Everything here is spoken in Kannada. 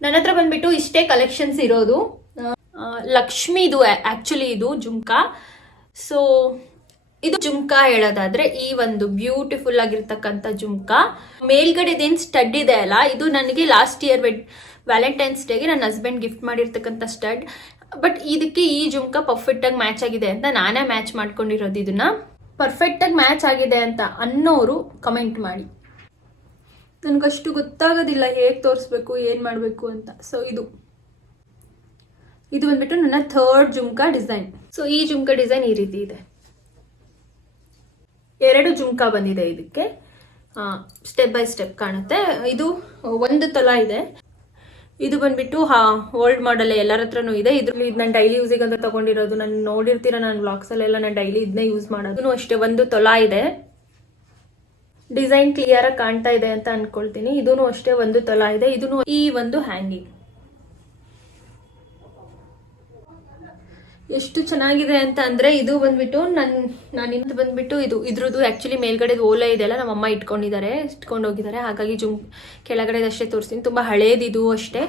ನನ್ನ ಹತ್ರ ಬಂದ್ಬಿಟ್ಟು ಇಷ್ಟೇ ಕಲೆಕ್ಷನ್ಸ್ ಇರೋದು. ಲಕ್ಷ್ಮಿದು ಆಕ್ಚುಲಿ ಇದು ಜುಮ್ಕಾ. ಸೊ ಇದು ಜುಮ್ಕಾ ಹೇಳೋದಾದ್ರೆ ಈ ಒಂದು ಬ್ಯೂಟಿಫುಲ್ ಆಗಿರ್ತಕ್ಕಂಥ ಜುಮ್ಕಾ. ಮೇಲ್ಗಡೆದೇನು ಸ್ಟಡ್ ಇದೆ ಅಲ್ಲ, ಇದು ನನಗೆ ಲಾಸ್ಟ್ ಇಯರ್ ವ್ಯಾಲೆಂಟೈನ್ಸ್ ಡೇಗೆ ನನ್ನ ಹಸ್ಬೆಂಡ್ ಗಿಫ್ಟ್ ಮಾಡಿರ್ತಕ್ಕಂಥ ಸ್ಟಡ್. ಬಟ್ ಇದಕ್ಕೆ ಈ ಜುಮ್ಕಾ ಪರ್ಫೆಕ್ಟ್ ಆಗಿ ಮ್ಯಾಚ್ ಆಗಿದೆ ಅಂತ ನಾನೇ ಮ್ಯಾಚ್ ಮಾಡ್ಕೊಂಡಿರೋದು. ಇದನ್ನ ಪರ್ಫೆಕ್ಟ್ ಆಗಿ ಮ್ಯಾಚ್ ಆಗಿದೆ ಅಂತ ಅನ್ನೋರು ಕಮೆಂಟ್ ಮಾಡಿ. ನನಗಷ್ಟು ಗೊತ್ತಾಗೋದಿಲ್ಲ ಹೇಗೆ ತೋರಿಸ್ಬೇಕು ಏನು ಮಾಡಬೇಕು ಅಂತ. ಸೊ ಇದು ಬಂದ್ಬಿಟ್ಟು ನನ್ನ ಥರ್ಡ್ ಜುಮ್ಕಾ ಡಿಸೈನ್. ಸೊ ಈ ಜುಮ್ಕಾ ಡಿಸೈನ್ ಈ ರೀತಿ ಇದೆ. 2 ಜುಮ್ಕಾ ಬಂದಿದೆ ಇದಕ್ಕೆ. ಸ್ಟೆಪ್ ಬೈ ಸ್ಟೆಪ್ ಕಾಣುತ್ತೆ. ಇದು 1 ತೊಲ ಇದೆ. ಇದು ಬಂದ್ಬಿಟ್ಟು ಓಲ್ಡ್ ಮಾಡೆಲ್, ಎಲ್ಲರ ಹತ್ರನೂ ಇದೆ. ಇದ್ರಲ್ಲಿ ನಾನು ಡೈಲಿ ಯೂಸಿಗೆ ಅಂತ ತಗೊಂಡಿರೋದು. ನಾನು ನೋಡಿರ್ತೀರ ನನ್ನ ವ್ಲಾಗ್ಸ್ ಅಲ್ಲೆಲ್ಲ ನಾನು ಡೈಲಿ ಇದನ್ನೇ ಯೂಸ್ ಮಾಡೋದು. ಅಷ್ಟೇ 1 ತೊಲ ಇದೆ. ಡಿಸೈನ್ ಕ್ಲಿಯರ್ ಆಗಿ ಕಾಣ್ತಾ ಇದೆ ಅಂತ ಅನ್ಕೊಳ್ತೀನಿ. ಇದೂ ಅಷ್ಟೇ 1 ತೊಲ ಇದೆ. ಇದೂ ಈ ಒಂದು ಹ್ಯಾಂಗಿಂಗ್ ಎಷ್ಟು ಚೆನ್ನಾಗಿದೆ ಅಂತ ಅಂದ್ರೆ, ಇದು ಬಂದ್ಬಿಟ್ಟು ನಾನು ಇಂದು ಬಂದ್ಬಿಟ್ಟು ಇದ್ರದ್ದು ಆಕ್ಚುಲಿ ಮೇಲ್ಗಡೆ ಓಲೆ ಇದೆಲ್ಲ ನಮ್ಮಮ್ಮ ಇಟ್ಕೊಂಡು ಹೋಗಿದ್ದಾರೆ. ಹಾಗಾಗಿ ಕೆಳಗಡೆ ಅಷ್ಟೇ ತೋರಿಸ್ತೀನಿ. ತುಂಬಾ ಹಳೇದಿದು ಅಷ್ಟೇ.